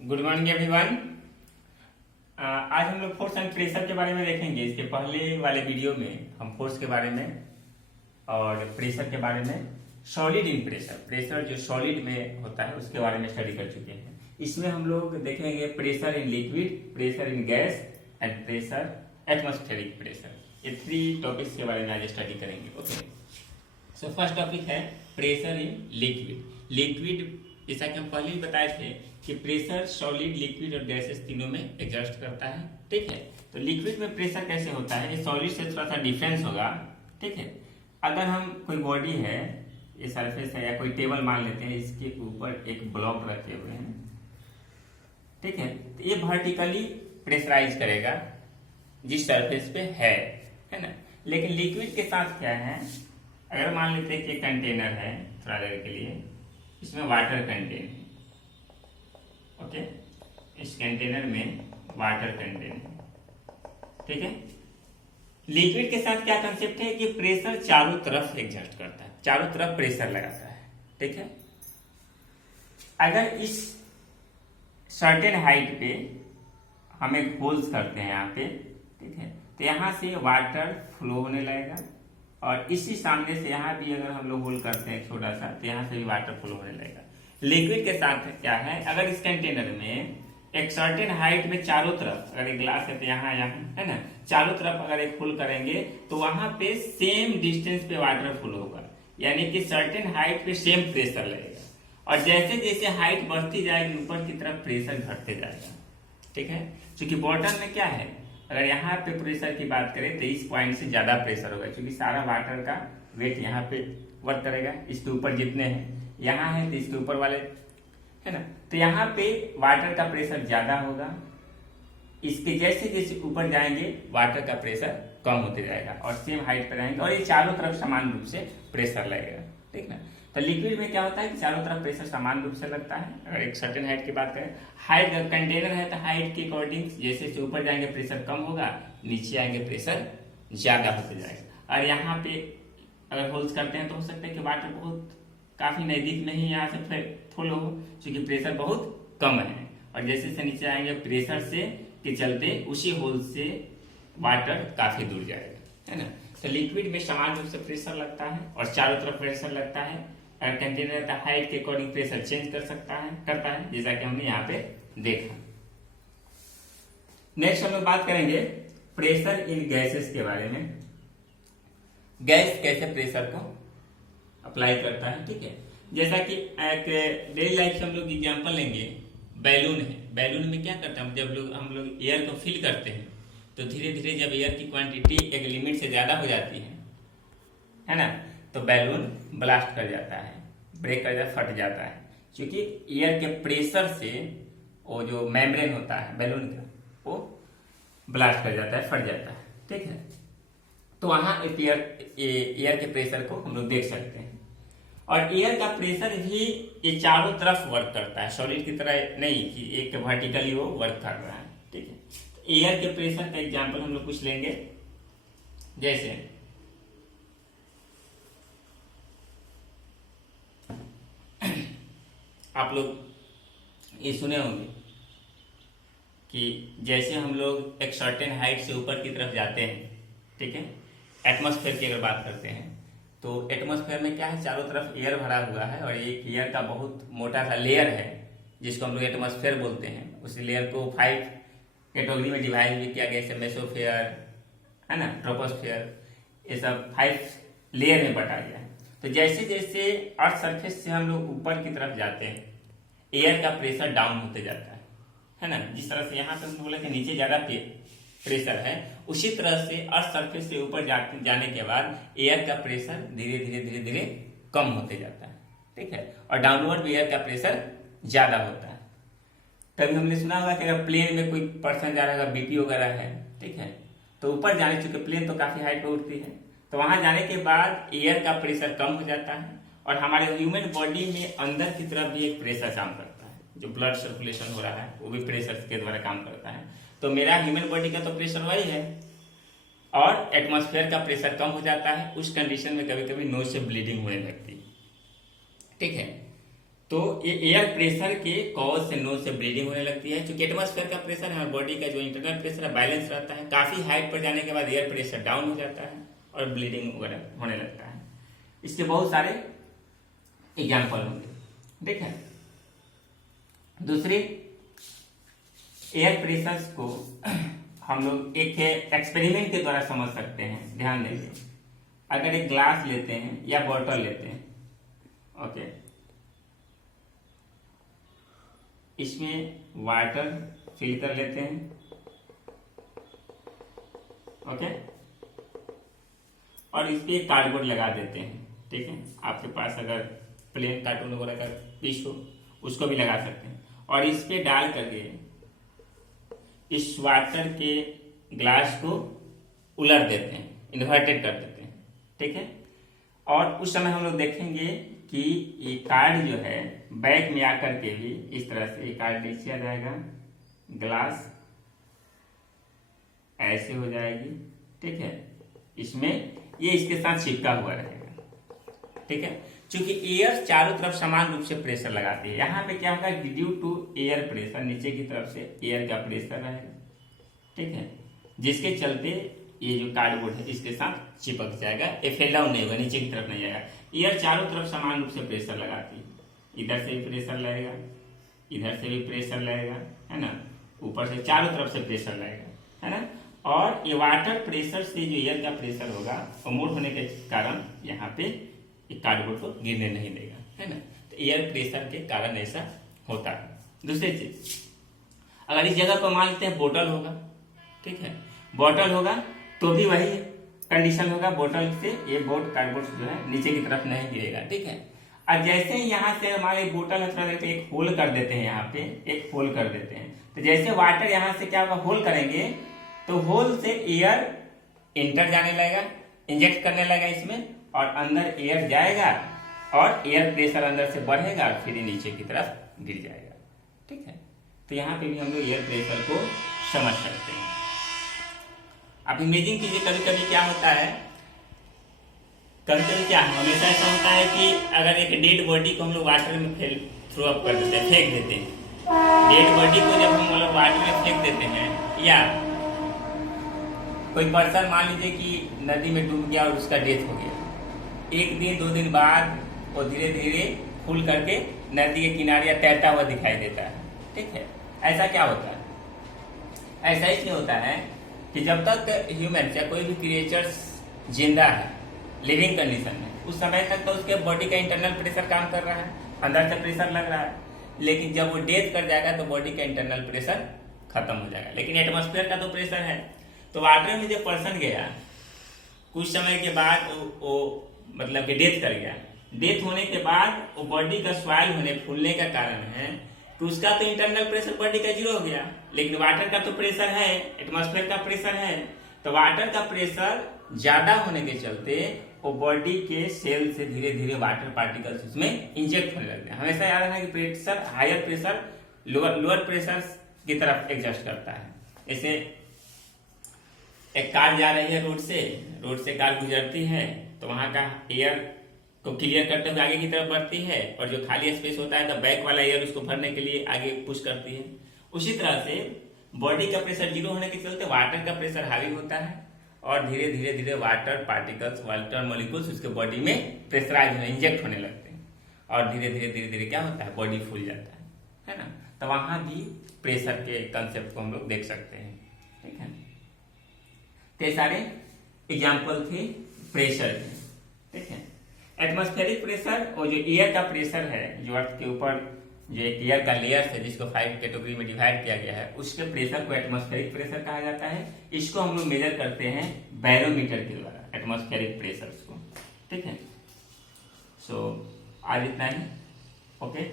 Good morning everyone. आज हम लोग फोर्स एंड प्रेशर के बारे में देखेंगे। इसके पहले वाले वीडियो में हम फोर्स के बारे में और प्रेशर के बारे में, सॉलिड इन प्रेशर, प्रेशर जो सॉलिड में होता है उसके बारे में स्टडी कर चुके हैं। इसमें हम लोग देखेंगे pressure in liquid, pressure in gas and pressure atmospheric pressure. ये 3 टॉपिक्स के बारे में आज स्टडी करेंगे। ओके, सो फर्स्ट टॉपिक है प्रेशर इन लिक्विड। लिक्विड जैसा कि हम पहले ही बताए थे कि प्रेशर सॉलिड, लिक्विड और गैसेस तीनों में एडजस्ट करता है। ठीक है, तो लिक्विड में प्रेशर कैसे होता है, ये सॉलिड से थोड़ा सा डिफरेंस होगा। ठीक है, अगर हम कोई बॉडी है, ये सरफेस है या कोई टेबल मान लेते हैं, इसके ऊपर एक ब्लॉक रखे हुए हैं। ठीक है, तो ये वर्टिकली प्रेशराइज करेगा जिस सरफेस पे है ना। लेकिन लिक्विड के साथ क्या है, अगर मान लेते हैं कि कंटेनर है, थोड़ा देर के लिए इसमें वाटर कंटेन है। ओके, इस कंटेनर में वाटर कंटेन है। ठीक है, लिक्विड के साथ क्या कंसेप्ट है कि प्रेशर चारों तरफ एडजस्ट करता है, चारों तरफ प्रेशर लगाता है। ठीक है, अगर इस सर्टेन हाइट पे हम एक होल्स करते हैं यहाँ पे, ठीक है, तो यहाँ से वाटर फ्लो होने लगेगा और इसी सामने से यहाँ भी अगर हम लोग होल करते हैं छोटा सा, तो यहाँ से भी वाटर फ्लो होने लगेगा। लिक्विड के साथ क्या है, अगर इस कंटेनर में एक सर्टेन हाइट में चारों तरफ, अगर एक ग्लास है तो यहाँ है ना, चारों तरफ अगर एक होल करेंगे तो वहां पे सेम डिस्टेंस पे वाटर फ्लो होगा, यानी कि सर्टेन हाइट पे सेम प्रेशर लगेगा। और जैसे जैसे हाइट बढ़ती जाएगी ऊपर की तरफ प्रेशर घटते जाएगा। ठीक है, क्योंकि बॉटम में क्या है, अगर यहाँ पे प्रेशर की बात करें तो इस पॉइंट से ज्यादा प्रेशर होगा, क्योंकि सारा वाटर का वेट यहाँ पे वर्क करेगा। इसके ऊपर जितने हैं, यहाँ है तो इसके ऊपर वाले, है ना, तो यहाँ पे वाटर का प्रेशर ज्यादा होगा। इसके जैसे जैसे ऊपर जाएंगे वाटर का प्रेशर कम होते जाएगा और सेम हाइट पर रहेंगे और ये चारों तरफ समान रूप से प्रेशर लगेगा। ठीक ना, तो लिक्विड में क्या होता है कि चारों तरफ प्रेशर समान रूप से लगता है। अगर एक सर्टेन हाइट की बात करें, हाइट कंटेनर है तो हाइट के अकॉर्डिंग जैसे जैसे ऊपर जाएंगे प्रेशर कम होगा, नीचे आएंगे प्रेशर ज्यादा होते जाएगा। और यहाँ पे अगर होल्स करते हैं तो हो सकता है कि वाटर बहुत काफी नजदीक में ही यहाँ से फुल हो, क्योंकि प्रेशर बहुत कम है। और जैसे जैसे नीचे आएंगे प्रेशर से के चलते उसी होल से वाटर काफी दूर जाएगा, है ना। तो लिक्विड में समान रूप से प्रेशर लगता है और चारों तरफ प्रेशर लगता है। अगर कंटेनर का हाइट के अकॉर्डिंग प्रेशर चेंज करता है, जैसा कि हमने यहाँ पे देखा। नेक्स्ट हम लोग बात करेंगे प्रेशर इन गैसेस के बारे में। गैस कैसे प्रेशर को अप्लाई करता है। ठीक है, जैसा कि एक डेली लाइफ से हम लोग एग्जांपल लेंगे, बैलून है। बैलून में क्या करता है, जब हम लोग एयर को फिल करते हैं तो धीरे धीरे जब एयर की क्वांटिटी एक लिमिट से ज्यादा हो जाती है ना, तो बैलून ब्लास्ट कर जाता है, ब्रेक कर जाता है, फट जाता है, क्योंकि एयर के प्रेशर से वो जो मेम्ब्रेन होता है बैलून का वो ब्लास्ट कर जाता है, फट जाता है। ठीक है, तो वहां एयर के प्रेशर को हम लोग देख सकते हैं। और एयर का प्रेशर भी ये चारों तरफ वर्क करता है, सॉलिड की तरह नहीं कि एक वर्टिकली वो वर्क कर रहा है। ठीक है, तो एयर के प्रेशर का एग्जांपल हम लोग कुछ लेंगे। जैसे आप लोग ये सुने होंगे कि जैसे हम लोग एक सर्टेन हाइट से ऊपर की तरफ जाते हैं, ठीक है, एटमॉस्फेयर की अगर बात करते हैं तो एटमॉस्फेयर में क्या है, चारों तरफ एयर भरा हुआ है और एक एयर का बहुत मोटा सा लेयर है जिसको हम लोग एटमॉस्फेयर बोलते हैं। उस लेयर को 5 कैटेगरी में डिवाइड भी किया गया, जैसे मेसोफेयर, है ना, ट्रोपोस्फेयर, ये सब 5 लेयर में बटा गया है। तो जैसे जैसे अर्थ सरफेस से हम लोग ऊपर की तरफ जाते हैं एयर का प्रेशर डाउन होते जाता है ना। जिस तरह से यहाँ पे हम बोले कि नीचे ज्यादा प्रेशर है, उसी तरह से अर्थ सरफेस से ऊपर जाने के बाद एयर का प्रेशर धीरे धीरे धीरे धीरे कम होते जाता है। ठीक है, और डाउनवर्ड भी एयर का प्रेशर ज्यादा होता है। कभी हमने सुना होगा कि अगर प्लेन में कोई पर्सन जा रहा है, बीपी वगैरह है, ठीक है, तो ऊपर जाने, चूंकि प्लेन तो काफी हाइट पे उड़ती है, तो वहां जाने के बाद एयर का प्रेशर कम हो जाता है और हमारे ह्यूमन बॉडी में अंदर की तरफ भी एक प्रेशर काम करता है, जो ब्लड सर्कुलेशन हो रहा है वो भी प्रेशर के द्वारा काम करता है। तो मेरा ह्यूमन बॉडी का तो प्रेशर वही है और एटमॉस्फेयर का प्रेशर कम हो जाता है। उस कंडीशन में कभी कभी नोज से ब्लीडिंग होने लगती है। ठीक है, तो ये एयर प्रेशर के कॉज से नोज से ब्लीडिंग होने लगती है। क्योंकि एटमॉस्फेयर का प्रेशर है, बॉडी का जो इंटरनल प्रेशर है बैलेंस रहता है, काफी हाइट पर जाने के बाद एयर प्रेशर डाउन हो जाता है और ब्लीडिंग वगैरह होने लगता है। इसके बहुत सारे एग्जाम्पल होंगे। ठीक है, दूसरे एयर प्रेशर को हम लोग एक एक्सपेरिमेंट के द्वारा समझ सकते हैं। ध्यान देंगे, अगर एक ग्लास लेते हैं या बॉटल लेते हैं, ओके, इसमें वाटर फिल कर लेते हैं, ओके, और इस पे कार्डबोर्ड लगा देते हैं। ठीक है, आपके पास अगर प्लेन कार्टून वगैरह का पीस हो उसको भी लगा सकते हैं, और इस पे डाल करके इस वाटर के ग्लास को उलट देते हैं, इन्वर्टेड कर देते हैं। ठीक है, और उस समय हम लोग देखेंगे कि ये कार्ड जो है बैक में आकर के भी इस तरह से ये कार्ड नीचे आ जाएगा, ग्लास ऐसे हो जाएगी। ठीक है, इसमें ये इसके साथ चिपका हुआ रहेगा। ठीक है, क्योंकि एयर चारों तरफ समान रूप से प्रेशर लगाती है। यहाँ पे क्या होगा, ड्यू टू एयर प्रेशर नीचे की तरफ से एयर का प्रेशर रहेगा। ठीक है, जिसके चलते ये जो कार्डबोर्ड है इसके साथ चिपक जाएगा, ये फेल डाउन नहीं होगा, नीचे की तरफ नहीं जाएगा। एयर चारों तरफ समान रूप से प्रेशर लगाती है, इधर से भी प्रेशर लगेगा, इधर से भी प्रेशर लगेगा, है ना, ऊपर से चारों तरफ से प्रेशर लगेगा, है ना। और ये वाटर प्रेशर से जो एयर का प्रेशर होगा वो मूव होने के कारण यहाँ पे कार्डबोर्ड को गिरने नहीं देगा, है ना। तो एयर प्रेशर के कारण ऐसा होता है। दूसरी चीज, अगर इस जगह पर मान लेते हैं बोतल होगा, ठीक है, बोतल होगा तो भी वही कंडीशन होगा, बोतल से ये बोर्ड कार्डबोर्ड जो है नीचे की तरफ नहीं गिरेगा। ठीक है, और जैसे ही यहाँ से हमारे बोतल है तो एक होल कर देते हैं, यहाँ पे एक होल कर देते हैं, तो जैसे वाटर यहाँ से क्या होगा, होल करेंगे तो होल से एयर इंटर जाने लगेगा, इंजेक्ट करने लगेगा इसमें, और अंदर एयर जाएगा और एयर प्रेशर अंदर से बढ़ेगा और फिर नीचे की तरफ गिर जाएगा। ठीक है, तो यहाँ पे भी हम लोग एयर प्रेशर को समझ सकते हैं। आप इमेजिन कीजिए, कभी कभी क्या होता है, कभी कभी क्या हमेशा ऐसा होता है कि अगर एक डेड बॉडी को हम लोग वाटर में थ्रो अप कर देते हैं, फेंक देते हैं। डेड बॉडी को जब हम लोग वाटर में फेंक देते हैं, या कोई पर्सन मान लीजिए कि नदी में डूब गया और उसका डेथ हो गया, एक दिन 2 दिन बाद वो धीरे धीरे फूल करके नदी के किनारे या तैरता हुआ दिखाई देता है। ठीक है, ऐसा क्या होता है, ऐसा इसलिए होता है कि जब तक ह्यूमन या कोई भी क्रिएचर्स जिंदा है लिविंग कंडीशन में, उस समय तक तो उसके बॉडी का इंटरनल प्रेशर काम कर रहा है, अंदर से प्रेशर लग रहा है, लेकिन जब वो डेथ कर जाएगा तो बॉडी का इंटरनल प्रेशर खत्म हो जाएगा, लेकिन एटमॉस्फेयर का तो प्रेशर है। तो वाटर में जब पर्सन गया कुछ समय के बाद वो मतलब कि डेथ कर गया, डेथ होने के बाद वो बॉडी का स्वाइल होने फूलने का कारण है, तो उसका तो इंटरनल प्रेशर बॉडी का 0 हो गया, लेकिन वाटर का तो प्रेशर है, एटमॉस्फेयर का प्रेशर है। तो वाटर का प्रेशर ज्यादा होने के चलते वो बॉडी के सेल से धीरे धीरे वाटर पार्टिकल्स उसमें इंजेक्ट होने लगते हैं। हमेशा याद रखना कि pressure higher pressure lower pressure की तरफ एडजस्ट करता है। जैसे एक कार जा रही है रोड से कार गुजरती है, तो वहां का एयर को क्लियर करते हुए आगे की तरफ बढ़ती है, और जो खाली स्पेस होता है तो बैक वाला एयर उसको भरने के लिए आगे पुश करती है। उसी तरह से बॉडी का प्रेशर 0 होने के चलते वाटर का प्रेशर हावी होता है, और धीरे धीरे वाटर पार्टिकल्स, वाटर मॉलिक्यूल्स उसके बॉडी में प्रेशराइज होने, इंजेक्ट होने लगते हैं, और धीरे धीरे क्या होता है, बॉडी फूल जाता है ना। तो वहां भी प्रेशर के कंसेप्ट को हम लोग देख सकते हैं। ठीक है, ये सारे एग्जाम्पल थे प्रेशर के। ठीक है, एटमॉस्फेरिक प्रेशर और जो एयर का प्रेशर है, जो अर्थ के ऊपर जो एक एयर का लेयर है जिसको 5 कैटेगरी में डिवाइड किया गया है, उसके प्रेशर को एटमॉस्फेरिक प्रेशर कहा जाता है। इसको हम लोग मेजर करते हैं बैरोमीटर के द्वारा, एटमॉस्फेरिक प्रेशर को। ठीक है, सो आज इतना ही, ओके।